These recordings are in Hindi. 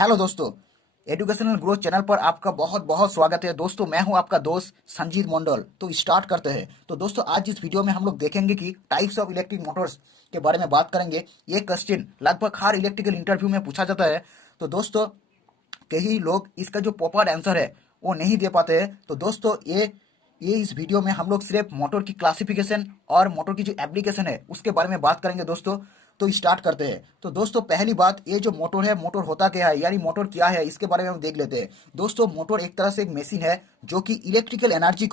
हेलो दोस्तों, एजुकेशनल ग्रोथ चैनल पर आपका बहुत बहुत स्वागत है। दोस्तों, मैं हूं आपका दोस्त संजीत मंडल। तो स्टार्ट करते हैं। तो दोस्तों, आज इस वीडियो में हम लोग देखेंगे कि टाइप्स ऑफ इलेक्ट्रिक मोटर्स के बारे में बात करेंगे। ये क्वेश्चन लगभग हर इलेक्ट्रिकल इंटरव्यू में पूछा जाता है। तो दोस्तों, कई लोग इसका जो प्रॉपर आंसर है वो नहीं दे पाते हैं। तो दोस्तों, ये इस वीडियो में हम लोग सिर्फ मोटर की क्लासिफिकेशन और मोटर की जो एप्लीकेशन है उसके बारे में बात करेंगे दोस्तों। तो स्टार्ट करते हैं। तो दोस्तों, पहली बात, ये जो मोटर है, मोटर होता क्या है, यानी मोटर क्या है, इसके बारे में हम देख लेते हैं। दोस्तों, मोटर एक तरह से एक मशीन है जो कि इलेक्ट्रिकल एनर्जी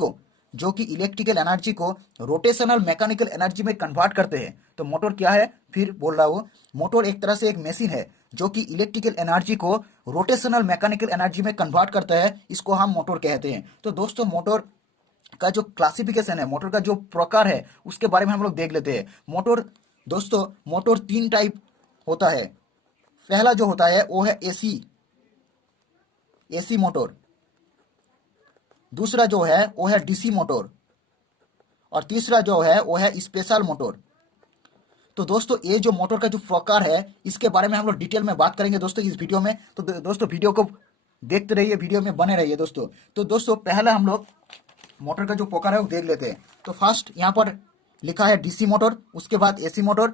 को रोटेशनल मैकेनिकल एनर्जी में कन्वर्ट करते हैं। तो मोटर क्या है, फिर बोल रहा हूँ, मोटर एक तरह से एक मशीन है जो कि इलेक्ट्रिकल एनर्जी को रोटेशनल मैकेनिकल एनर्जी में कन्वर्ट करता है। इसको हम मोटर कहते हैं। तो दोस्तों, मोटर का जो क्लासिफिकेशन है, मोटर का जो प्रकार है, उसके बारे में हम लोग देख लेते हैं। मोटर, दोस्तों, मोटर तीन टाइप होता है। पहला जो होता है वो है एसी एसी मोटर। दूसरा जो है वो है डीसी मोटर। और तीसरा जो है वो है स्पेशल मोटर। तो दोस्तों, ये जो मोटर का जो प्रकार है, इसके बारे में हम लोग डिटेल में बात करेंगे दोस्तों इस वीडियो में। तो दोस्तों, वीडियो को देखते रहिए, वीडियो में बने रहिए दोस्तों। तो दोस्तों, पहला हम लोग मोटर का जो प्रकार है वो देख लेते हैं। तो फर्स्ट यहाँ पर लिखा है डीसी मोटर, उसके बाद एसी मोटर,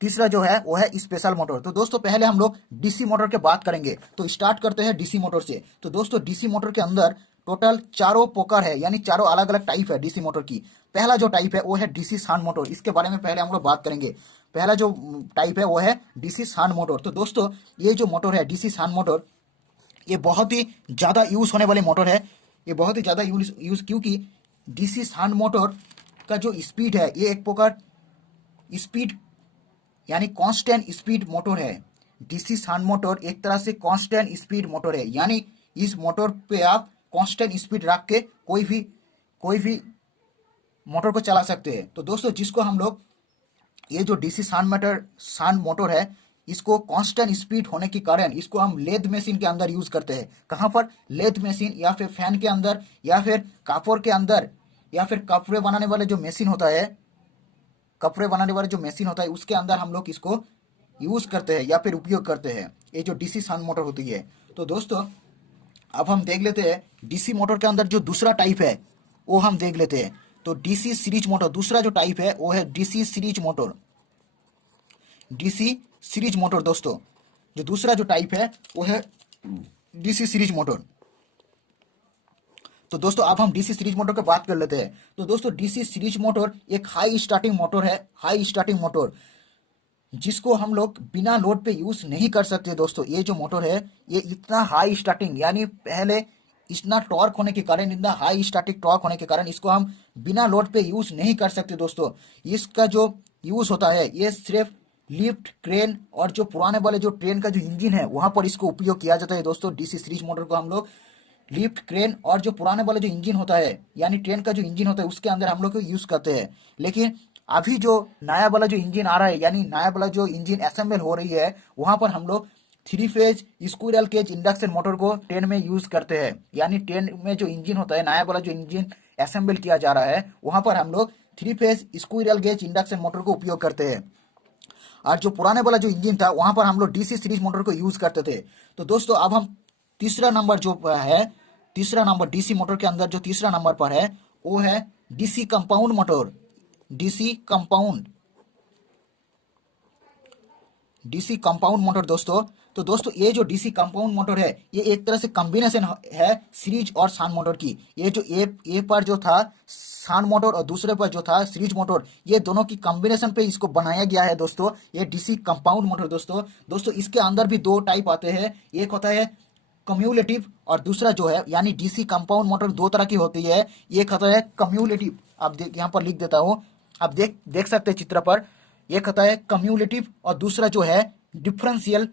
तीसरा जो है वो है स्पेशल मोटर। तो दोस्तों, पहले हम लोग डीसी मोटर के बात करेंगे। तो स्टार्ट करते हैं डीसी मोटर से। तो दोस्तों, डीसी मोटर के अंदर टोटल चारों प्रकार है, यानी चारों अलग अलग टाइप है डीसी मोटर की। पहला जो टाइप है वो है डीसी शांत मोटर। इसके बारे में पहले हम लोग बात करेंगे। पहला जो टाइप है वो है डीसी शांत मोटर। तो दोस्तों, ये जो मोटर है डीसी शांत मोटर, ये बहुत ही ज़्यादा यूज़ होने वाली मोटर है। ये बहुत ही ज़्यादा यूज़ क्योंकि डीसी शांत मोटर का जो स्पीड है, ये एक प्रकार स्पीड यानी कांस्टेंट स्पीड मोटर है। डीसी शांत मोटर एक तरह से कांस्टेंट स्पीड मोटर है, यानी इस मोटर पे आप कांस्टेंट स्पीड रख के कोई भी मोटर को चला सकते हैं। तो दोस्तों, जिसको हम लोग, ये जो डीसी शांत मोटर है, इसको कांस्टेंट स्पीड होने के कारण इसको हम लेथ मशीन के अंदर यूज करते हैं। कहाँ पर? लेथ मशीन, या फिर फैन के अंदर, या फिर कापड़ के अंदर, या फिर कपड़े बनाने वाले जो मशीन होता है, उसके अंदर हम लोग इसको यूज करते हैं या फिर उपयोग करते हैं। ये जो डीसी शांत मोटर होती है। तो दोस्तों, अब हम देख लेते हैं डीसी मोटर के अंदर जो दूसरा टाइप है वो हम देख लेते हैं। तो डीसी सीरीज मोटर, दूसरा जो टाइप है वो है DC series motor. DC series motor दोस्तों, जो दूसरा जो टाइप है वो है डीसी सीरीज मोटर। तो दोस्तों, अब हम डीसी सीरीज मोटर की बात कर लेते हैं। तो दोस्तों, डीसी सीरीज मोटर एक हाई स्टार्टिंग मोटर है, हाई स्टार्टिंग मोटर, जिसको हम लोग बिना लोड पे यूज नहीं कर सकते। दोस्तों, ये जो मोटर है, ये इतना हाई स्टार्टिंग, यानी पहले इतना टॉर्क होने के कारण, इतना हाई स्टैटिक टॉर्क होने के कारण इसको हम बिना लोड पे यूज नहीं कर सकते। दोस्तों, इसका जो यूज होता है, ये सिर्फ लिफ्ट, क्रेन और जो पुराने वाले जो ट्रेन का जो इंजन है वहां पर इसको उपयोग किया जाता है। दोस्तों, डीसी सीरीज मोटर को हम लोग लिफ्ट, क्रेन और जो पुराने वाले जो इंजन होता है, यानी ट्रेन का जो इंजन होता है, उसके अंदर हम लोग को यूज करते हैं। लेकिन अभी जो नया वाला जो इंजन आ रहा है, यानी नया वाला जो इंजन असेंबल हो रही है, वहां पर हम लोग three phase squirrel cage induction motor को ट्रेन में यूज करते हैं। यानी ट्रेन में जो इंजन होता है, नया वाला जो इंजन असेंबल किया जा रहा है, वहां पर हम लोग three phase squirrel gauge induction motor को उपयोग करते हैं। और जो पुराने वाला जो इंजन था, वहां पर हम लोग डीसी सीरीज मोटर को यूज करते थे। तो दोस्तों, अब हम तीसरा नंबर जो है, तीसरा नंबर डीसी मोटर के अंदर जो तीसरा नंबर पर है वो है DC compound motor. DC compound DC compound motor दोस्तों। तो दोस्तों, ये जो डीसी कंपाउंड मोटर है, ये एक तरह से कॉम्बिनेशन है सीरीज और शांत मोटर की। ये जो ए पर जो था शांत मोटर और दूसरे पर जो था सीरीज मोटर, ये दोनों की कॉम्बिनेशन पे इसको बनाया गया है दोस्तों, ये डीसी कंपाउंड मोटर। दोस्तों, इसके अंदर भी दो टाइप आते हैं। एक होता है कम्यूलेटिव और दूसरा जो है, यानी डीसी कंपाउंड मोटर दो तरह की होती है। एक होता है कम्यूलेटिव, आप यहाँ पर लिख देता हूँ, आप देख सकते हैं चित्र पर। एक होता है कम्यूलेटिव और दूसरा जो है डिफरेंशियल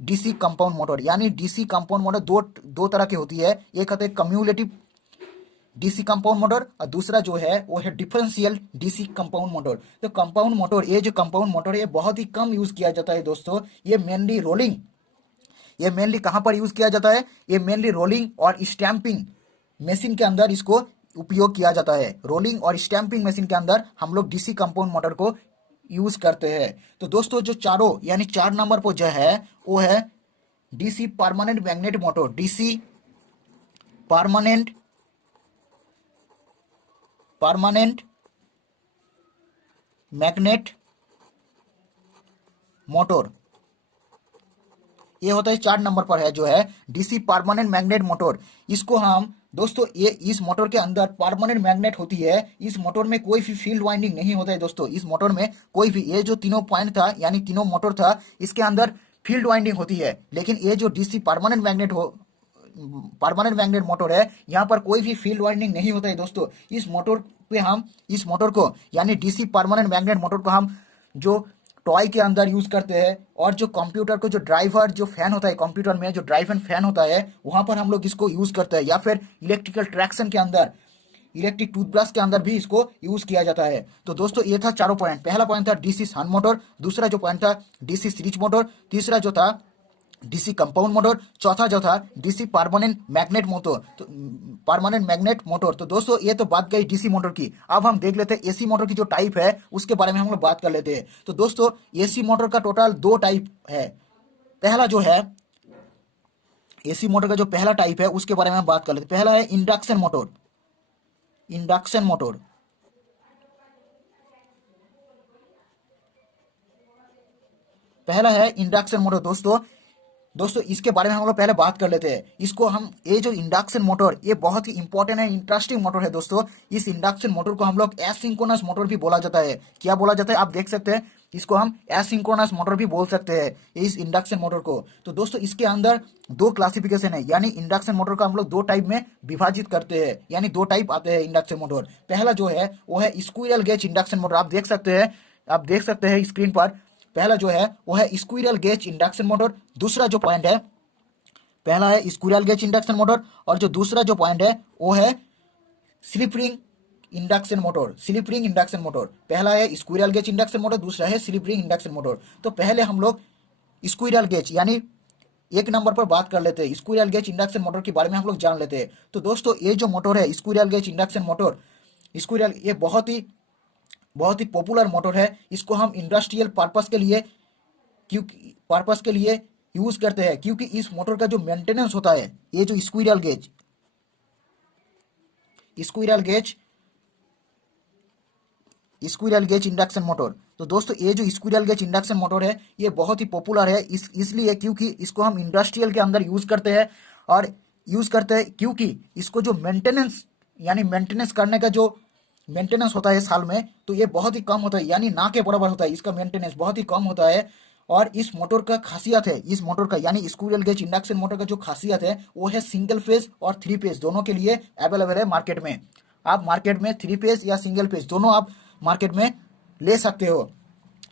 डीसी कंपाउंड मोटर। यानी डीसी कंपाउंड मोटर दो तरह की होती है। एक होता है कम्यूलेटिव डीसी कंपाउंड मोटर और दूसरा जो है वो है डिफरेंशियल डीसी कंपाउंड मोटर। तो कंपाउंड मोटर, ये जो कंपाउंड मोटर है, ये बहुत ही कम यूज किया जाता है दोस्तों। ये मेनली कहाँ पर यूज किया जाता है? ये मेनली रोलिंग और स्टैंपिंग मशीन के अंदर इसको उपयोग किया जाता है। रोलिंग और स्टैंपिंग मशीन के अंदर हम लोग डीसी कंपाउंड मोटर को यूज करते हैं। तो दोस्तों, जो चारों यानी 4 नंबर पर जो है वो है DC permanent magnet motor, DC permanent permanent magnet motor, ये होता है 4 नंबर पर है जो है डीसी परमानेंट मैग्नेट मोटर। इसको हम दोस्तों, ये इस मोटर के अंदर परमानेंट मैग्नेट होती है। इस मोटर में कोई भी फील्ड वाइंडिंग नहीं होता है दोस्तों। इस मोटर में कोई भी, ये जो तीनों पॉइंट था यानी तीनों मोटर था, इसके अंदर फील्ड वाइंडिंग होती है। लेकिन ये जो डीसी परमानेंट मैग्नेट मोटर है, यहाँ पर कोई भी फील्ड वाइंडिंग नहीं होता है दोस्तों। इस मोटर को यानी डीसी परमानेंट मैग्नेट मोटर को हम जो टॉय के अंदर यूज करते हैं, और जो कंप्यूटर को जो ड्राइवर जो फैन होता है, कंप्यूटर में जो ड्राइव एंड फैन होता है, वहां पर हम लोग इसको यूज करते हैं, या फिर इलेक्ट्रिकल ट्रैक्शन के अंदर, इलेक्ट्रिक टूथब्रश के अंदर भी इसको यूज किया जाता है। तो दोस्तों ये था चारों पॉइंट। पहला पॉइंट था डीसी सन मोटर, दूसरा जो पॉइंट था डीसी सीरीज मोटर, तीसरा जो था डीसी कंपाउंड मोटर, चौथा जो था डीसी परमानेंट मैग्नेट मोटर। तो परमानेंट मैग्नेट मोटर। तो दोस्तों ये तो बात गई डीसी मोटर की। अब हम देख लेते हैं एसी मोटर की जो टाइप है उसके बारे में हम लोग बात कर लेते हैं। तो दोस्तों एसी मोटर का टोटल 2 टाइप है। पहला जो है एसी मोटर का जो पहला टाइप है उसके बारे में हम बात कर लेते हैं। पहला है इंडक्शन मोटर। इंडक्शन मोटर, पहला है इंडक्शन मोटर दोस्तों इसके बारे में हम लोग पहले बात कर लेते हैं। इसको हम, ये जो इंडक्शन मोटर, ये बहुत ही इंपॉर्टेंट है, इंटरेस्टिंग मोटर है दोस्तों। इस इंडक्शन मोटर को हम लोग एसिंक्रोनस मोटर भी बोला जाता है। क्या बोला जाता है आप देख सकते हैं, इसको हम एसिंक्रोनस मोटर भी बोल सकते हैं इस इंडक्शन मोटर को। तो दोस्तों इसके अंदर 2 क्लासिफिकेशन है, यानी इंडक्शन मोटर को हम लोग 2 टाइप में विभाजित करते हैं, यानी 2 टाइप आते हैं इंडक्शन मोटर। पहला जो है वो है स्क्विरल गेज इंडक्शन मोटर। आप देख सकते हैं स्क्रीन पर। पहला जो है वो है स्क्विरल गेज इंडक्शन मोटर। दूसरा जो पॉइंट है, पहला है स्क्विरल गेज इंडक्शन मोटर, और जो दूसरा जो पॉइंट है वो है slip ring induction motor. Slip ring induction motor, पहला है स्क्विरल गेज इंडक्शन मोटर, दूसरा है स्लिप रिंग इंडक्शन मोटर। तो पहले हम लोग स्क्विरल गेज यानी 1 नंबर पर बात कर लेते हैं। स्क्विरल गेज इंडक्शन मोटर के बारे में हम लोग जान लेते हैं। तो दोस्तों ये जो मोटर है स्क्विरल गेज इंडक्शन मोटर, ये बहुत ही पॉपुलर मोटर है। इसको हम इंडस्ट्रियल पर्पस के लिए यूज करते हैं, क्योंकि इस मोटर का जो मेंटेनेंस होता है, ये जो स्क्विरल गेज इंडक्शन मोटर। तो दोस्तों ये जो स्क्विरल गेज इंडक्शन मोटर है ये बहुत ही पॉपुलर है इसलिए क्योंकि इसको हम इंडस्ट्रियल के अंदर यूज करते हैं, क्योंकि इसको जो मेंटेनेंस यानी मेंटेनेंस करने का जो मेंटेनेंस होता है साल में, तो ये बहुत ही कम होता है, यानी ना के बराबर होता है। इसका मेंटेनेंस बहुत ही कम होता है। और इस मोटर का खासियत है, इस मोटर का यानी स्क्विरल गेज इंडक्शन मोटर का जो खासियत है वो है सिंगल फेज और 3 फेज दोनों के लिए अवेलेबल है मार्केट में। आप मार्केट में 3 फेज या सिंगल फेज दोनों आप मार्केट में ले सकते हो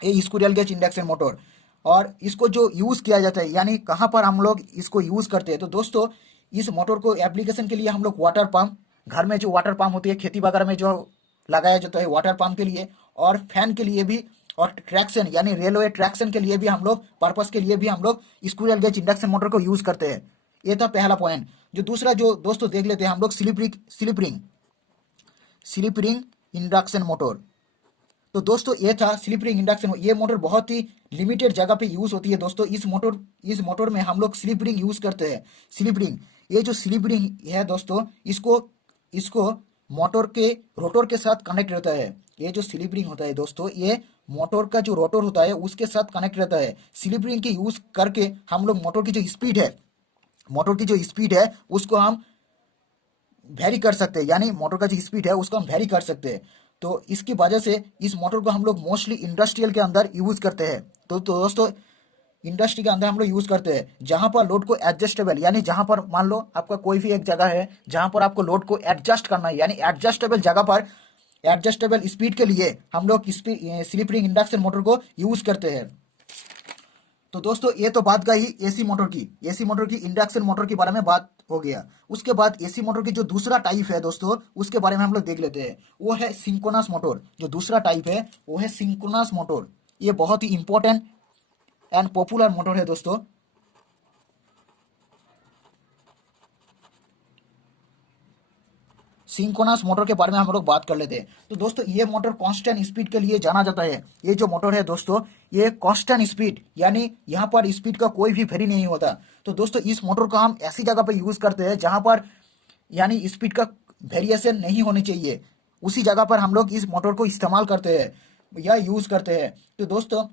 ये स्क्विरल गेज इंडक्शन मोटर। और इसको जो यूज किया जाता है, यानी कहाँ पर हम लोग इसको यूज करते हैं, तो दोस्तों इस मोटर को एप्लीकेशन के लिए हम लोग वाटर पंप, घर में जो वाटर पंप होती है, खेती वगैरह में जो लगाया जाता है वाटर पंप के लिए, और फैन के लिए भी, और ट्रैक्शन यानी रेलवे ट्रैक्शन के लिए भी हम लोग, पर्पस के लिए भी हम लोग स्क्विरल गेज इंडक्शन मोटर को यूज करते हैं। ये था पहला पॉइंट। जो दूसरा जो दोस्तों देख लेते हैं हम लोग स्लिप रिंग इंडक्शन मोटर। तो दोस्तों ये था स्लिप रिंग इंडक्शन। ये मोटर बहुत ही लिमिटेड जगह पे यूज होती है दोस्तों। इस मोटर में हम लोग स्लिप रिंग यूज करते हैं। स्लिप रिंग, ये जो स्लिप रिंग है दोस्तों, इसको मोटर के रोटर के साथ कनेक्ट रहता है। ये जो स्लिप रिंग होता है दोस्तों, ये मोटर का जो रोटर होता है उसके साथ कनेक्ट रहता है। स्लिप रिंग के यूज करके हम लोग मोटर की जो स्पीड है उसको हम वेरी कर सकते हैं, यानी मोटर का जो स्पीड है उसको हम वेरी कर सकते हैं। तो इसकी वजह से इस मोटर को हम लोग मोस्टली इंडस्ट्रियल के अंदर यूज करते हैं। तो दोस्तों इंडस्ट्री के अंदर हम लोग यूज करते हैं, जहां पर लोड को एडजस्टेबल, यानी जहां पर मान लो आपका कोई भी एक जगह है जहां पर आपको लोड को एडजस्ट करना है, यानी एडजस्टेबल जगह पर एडजस्टेबल स्पीड के लिए हम लोग स्लिप रिंग इंडक्शन मोटर को यूज करते हैं। तो दोस्तों ये तो बात गई एसी मोटर की इंडक्शन मोटर के बारे में बात हो गया। उसके बाद एसी मोटर की जो दूसरा टाइप है दोस्तों, उसके बारे में हम लोग देख लेते हैं। वो है सिंक्रोनस मोटर। जो दूसरा टाइप है वो है सिंक्रोनस मोटर। ये बहुत ही इंपॉर्टेंट एंड पॉपुलर मोटर है दोस्तों। सिंक्रोनस मोटर के बारे में हम लोग बात कर लेते हैं। तो दोस्तों ये मोटर कांस्टेंट स्पीड के लिए जाना जाता है। ये जो मोटर है दोस्तों, ये कांस्टेंट स्पीड, यानी यहाँ पर स्पीड का कोई भी वेरी नहीं होता। तो दोस्तों इस मोटर को हम ऐसी जगह पर यूज करते हैं जहां पर यानी स्पीड का वेरिएशन नहीं होनी चाहिए, उसी जगह पर हम लोग इस मोटर को इस्तेमाल करते हैं या यूज करते हैं। तो दोस्तों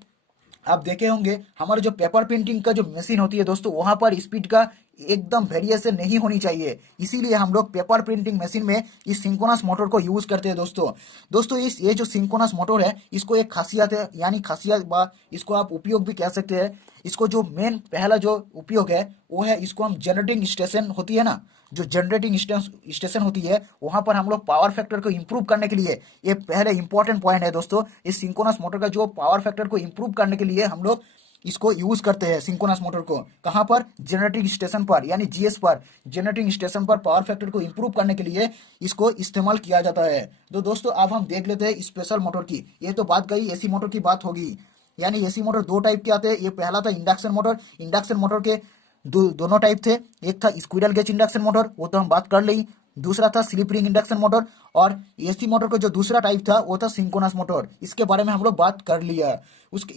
आप देखे होंगे हमारे जो पेपर प्रिंटिंग का जो मशीन होती है दोस्तों, वहां पर स्पीड का एकदम वेरिएशन नहीं होनी चाहिए, इसीलिए हम लोग पेपर प्रिंटिंग मशीन में इस सिंक्रोनस मोटर को यूज करते हैं। दोस्तों इस ये जो सिंक्रोनस मोटर है, इसको एक खासियत है, यानी खासियत इसको आप उपयोग भी कह सकते हैं। इसको जो मेन पहला जो उपयोग है वो है, इसको हम जनरेटिंग स्टेशन होती है ना, जो जनरेटिंग स्टेशन होती है, वहां पर हम लोग पावर फैक्टर को इंप्रूव करने के लिए, ये पहले इंपॉर्टेंट पॉइंट है दोस्तों, इस सिंक्रोनस मोटर का जो पावर फैक्टर को इंप्रूव करने के लिए हम लोग इसको यूज करते हैं। सिंक्रोनस मोटर को कहां पर? जनरेटिंग स्टेशन पर, यानी जीएस पर, जनरेटिंग स्टेशन पर पावर फैक्टर को इंप्रूव करने के लिए इसको इस्तेमाल किया जाता है। तो दोस्तों अब हम देख लेते हैं स्पेशल मोटर की। ये तो बात गई एसी मोटर की बात होगी, यानी एसी मोटर दो टाइप के आते हैं। ये पहला था इंडक्शन मोटर। इंडक्शन मोटर के दोनों टाइप थे, एक था स्क्विरल गेज इंडक्शन मोटर, वो तो हम बात कर ली। दूसरा था स्लिप रिंग इंडक्शन मोटर, और एसी मोटर का जो दूसरा टाइप था वो था सिंक्रोनस मोटर। इसके बारे में हम लोग बात कर लिया। उसके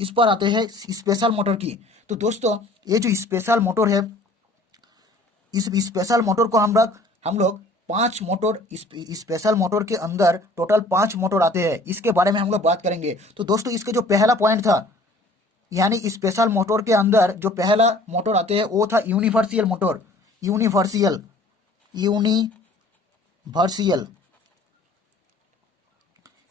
इस पर आते हैं स्पेशल मोटर की। तो दोस्तों ये जो स्पेशल मोटर है, इस स्पेशल मोटर को हम लोग 5 मोटर, स्पेशल मोटर के अंदर टोटल 5 मोटर आते हैं, इसके बारे में हम लोग बात करेंगे। तो दोस्तों इसके जो पहला पॉइंट था, यानी स्पेशल मोटर के अंदर जो पहला मोटर आते हैं वो था universal motor. Universal universal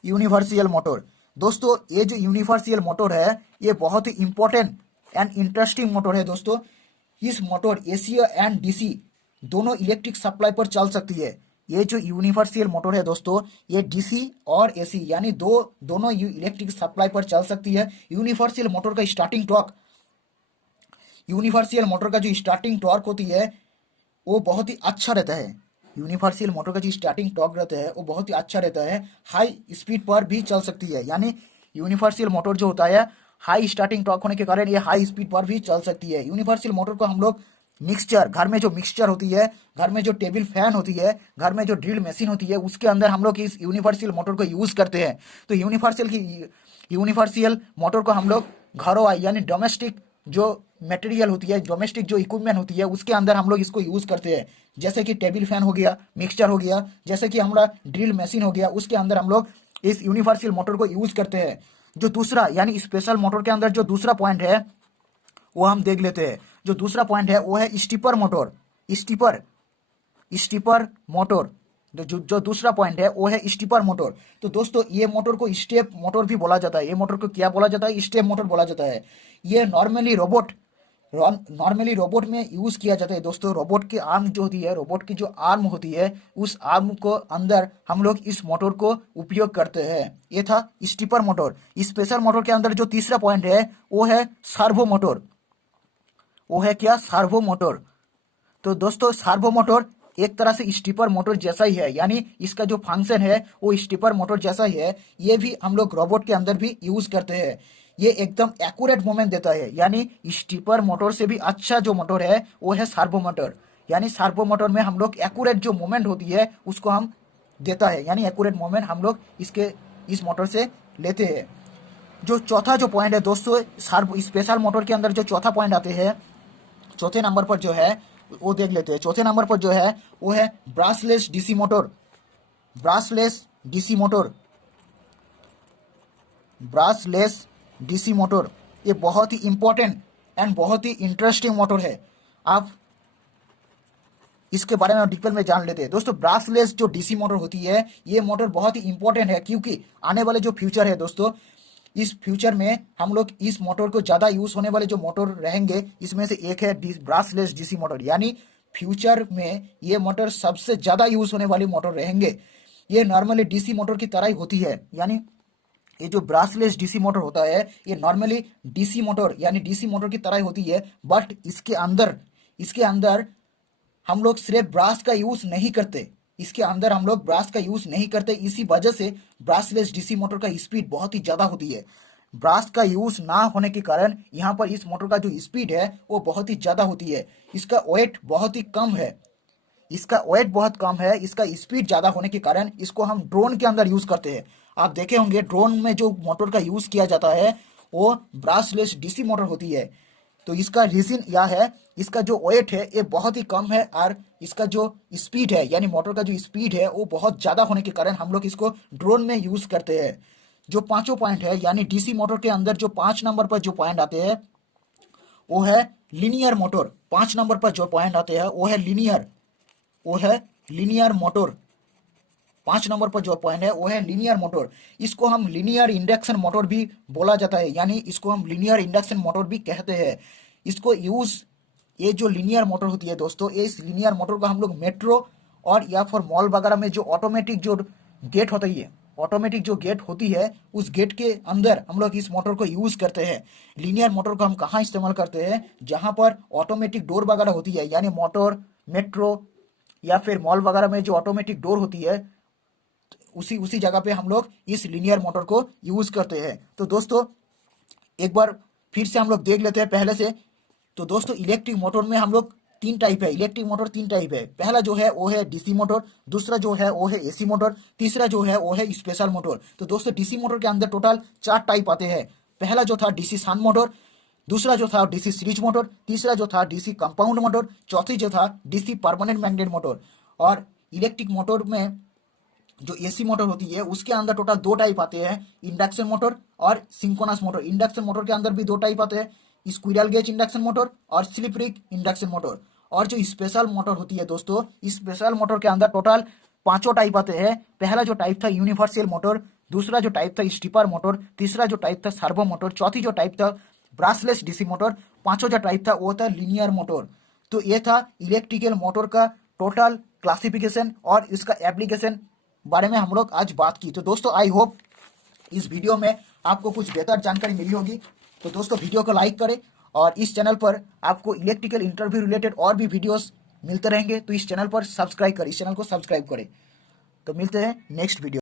universal motor. दोस्तों ये जो यूनिवर्सल मोटर है, ये बहुत ही इंपॉर्टेंट एंड इंटरेस्टिंग मोटर है दोस्तों। इस मोटर एसी एंड डीसी दोनों इलेक्ट्रिक सप्लाई पर चल सकती है। ये जो यूनिवर्सल मोटर है दोस्तों, ये डीसी और एसी यानी दोनों इलेक्ट्रिक सप्लाई पर चल सकती है। यूनिवर्सल मोटर का स्टार्टिंग टॉर्क होती है वो बहुत ही अच्छा रहता है। यूनिवर्सल मोटर का जो स्टार्टिंग टॉर्क रहता है वो बहुत ही अच्छा रहता है, हाई स्पीड पर भी चल सकती है। यानी यूनिवर्सल मोटर जो होता है, हाई स्टार्टिंग टॉर्क होने के कारण ये हाई स्पीड पर भी चल सकती है। यूनिवर्सल मोटर को हम लोग मिक्सचर, घर में जो मिक्सचर होती है, घर में जो टेबल फैन होती है, घर में जो ड्रिल मशीन होती है, उसके अंदर हम लोग इस यूनिवर्सल मोटर को यूज करते हैं। तो यूनिवर्सल मोटर को हम लोग घरों यानी डोमेस्टिक जो मटेरियल होती है, डोमेस्टिक जो इक्विपमेंट होती है, उसके अंदर हम लोग इसको यूज करते हैं। जैसे कि टेबल फैन हो गया, मिक्सचर हो गया, जैसे कि हमारा ड्रिल मशीन हो गया, उसके अंदर हम लोग इस यूनिवर्सल मोटर को यूज करते हैं। जो दूसरा यानी स्पेशल मोटर के अंदर जो दूसरा पॉइंट है वो हम देख लेते हैं। जो दूसरा पॉइंट है वो है स्टीपर मोटर। स्टीपर मोटर, जो दूसरा पॉइंट है वो है स्टीपर मोटर। तो दोस्तों ये मोटर को स्टेप मोटर भी बोला जाता है। ये मोटर को क्या बोला जाता है? स्टेप मोटर बोला जाता है। ये नॉर्मली रोबोट में यूज किया जाता है दोस्तों। रोबोट की आर्म जो होती है, रोबोट की जो आर्म होती है, उस आर्म को अंदर हम लोग इस मोटर को उपयोग करते हैं। ये था स्टीपर मोटर। स्पेशल मोटर के अंदर जो तीसरा पॉइंट है वो है सर्वो मोटर। वो है क्या? Servo motor. तो दोस्तों सर्वो मोटर एक तरह से स्टीपर मोटर जैसा ही है, यानी इसका जो फंक्शन है वो स्टीपर मोटर जैसा ही है। ये भी हम लोग रोबोट के अंदर भी यूज करते हैं। ये एकदम एक्यूरेट मोमेंट देता है, यानी स्टीपर मोटर से भी अच्छा जो मोटर है वो है सर्वो मोटर। यानी सर्वो मोटर में हम लोग एक्यूरेट जो मोमेंट होती है उसको हम देता है, यानी एक्यूरेट मोमेंट हम लोग इस मोटर से लेते हैं। जो चौथा जो पॉइंट है दोस्तों, स्पेशल मोटर के अंदर जो चौथा पॉइंट आते हैं, चौथे नंबर पर जो है वो देख लेते हैं। चौथे नंबर पर जो है वो है brushless DC motor. Brushless DC motor ये बहुत ही इंपॉर्टेंट एंड बहुत ही इंटरेस्टिंग मोटर है। आप इसके बारे में डिटेल में जान लेते हैं दोस्तों। ब्रशलेस जो डीसी मोटर होती है, ये मोटर बहुत ही इंपॉर्टेंट है, क्योंकि आने वाले जो फ्यूचर है दोस्तों, इस फ्यूचर में हम लोग इस मोटर को ज्यादा यूज होने वाले जो मोटर रहेंगे, इसमें से एक है ब्रशलेस डीसी मोटर। यानी फ्यूचर में ये मोटर सबसे ज्यादा यूज होने वाली मोटर रहेंगे। ये नॉर्मली डीसी मोटर की तरह ही होती है, यानी ये जो ब्रशलेस डीसी मोटर होता है ये नॉर्मली डीसी मोटर यानी डीसी मोटर की तरह ही होती है, बट इसके अंदर हम लोग सिर्फ ब्रश का यूज नहीं करते। इसके अंदर हम लोग ब्रश का यूज नहीं करते, इसी वजह से ब्रशलेस डीसी मोटर का स्पीड बहुत ही ज्यादा होती है। ब्रश का यूज ना होने के कारण यहाँ पर इस मोटर का जो स्पीड है वो बहुत ही ज्यादा होती है। इसका वेट बहुत ही कम है। इसका वेट बहुत कम है, इसका स्पीड ज़्यादा होने के कारण इसको हम ड्रोन के अंदर यूज़ करते हैं। आप देखे होंगे ड्रोन में जो मोटर का यूज़ किया जाता है वो ब्रशलेस डीसी मोटर होती है। तो इसका रीज़न यह है, इसका जो वेट है ये बहुत ही कम है और इसका जो स्पीड है यानी मोटर का जो स्पीड है वो बहुत ज़्यादा होने के कारण हम लोग इसको ड्रोन में यूज़ करते हैं। जो पांचों पॉइंट है यानी डीसी मोटर के अंदर जो 5 नंबर पर जो पॉइंट आते हैं वो है लीनियर मोटर। 5 नंबर पर जो पॉइंट आते हैं वो है लीनियर मोटर। 5 नंबर पर जो पॉइंट है वो है लीनियर मोटर। इसको हम लीनियर इंडक्शन मोटर भी बोला जाता है, यानी इसको हम लीनियर इंडक्शन मोटर भी कहते हैं। इसको यूज ये जो लीनियर मोटर होती है दोस्तों, इस लीनियर मोटर को हम लोग मेट्रो और या फिर मॉल वगैरह में जो ऑटोमेटिक जो गेट होती है, ऑटोमेटिक जो गेट होती है उस गेट के अंदर हम लोग इस मोटर को यूज करते हैं। लीनियर मोटर को हम कहाँ इस्तेमाल करते हैं, जहाँ पर ऑटोमेटिक डोर वगैरह होती है, यानी मोटर मेट्रो या फिर मॉल वगैरह में जो ऑटोमेटिक डोर होती है उसी उसी जगह पे हम लोग इस लीनियर मोटर को यूज करते हैं। तो दोस्तों एक बार फिर से हम लोग देख लेते हैं पहले से। तो दोस्तों इलेक्ट्रिक मोटर में हम लोग 3 टाइप है, इलेक्ट्रिक मोटर 3 टाइप है। पहला जो है वो है डीसी मोटर, दूसरा जो है वो है एसी मोटर, तीसरा जो है वो है स्पेशल मोटर। तो दोस्तों डीसी मोटर के अंदर टोटल 4 टाइप आते हैं। पहला जो था डीसी शन मोटर, दूसरा जो था डीसी सीरीज मोटर, तीसरा जो था डीसी कंपाउंड मोटर, चौथी जो था डीसी परमानेंट मैग्नेट मोटर। और इलेक्ट्रिक मोटर में जो एसी मोटर होती है उसके अंदर टोटल 2 टाइप आते हैं, इंडक्शन मोटर और सिंक्रोनस मोटर। इंडक्शन मोटर के अंदर भी 2 टाइप आते हैं, स्क्विरल गेज इंडक्शन मोटर और स्लिप रिग इंडक्शन मोटर। और जो स्पेशल मोटर होती है दोस्तों, स्पेशल मोटर के अंदर टोटल 5 टाइप आते हैं। पहला जो टाइप था यूनिवर्सल मोटर, दूसरा जो टाइप था स्टीपर मोटर, तीसरा जो टाइप था सर्वो मोटर, चौथी जो टाइप था ब्रशलेस डीसी मोटर, पांचवा जो टाइप था वो था लीनियर मोटर। तो ये था इलेक्ट्रिकल मोटर का टोटल क्लासिफिकेशन और इसका एप्लीकेशन बारे में हम लोग आज बात की। तो दोस्तों आई होप इस वीडियो में आपको कुछ बेहतर जानकारी मिली होगी। तो दोस्तों वीडियो को लाइक करें और इस चैनल पर आपको इलेक्ट्रिकल इंटरव्यू रिलेटेड और भी वीडियोस मिलते रहेंगे। तो इस चैनल को सब्सक्राइब करें। तो मिलते हैं नेक्स्ट वीडियो।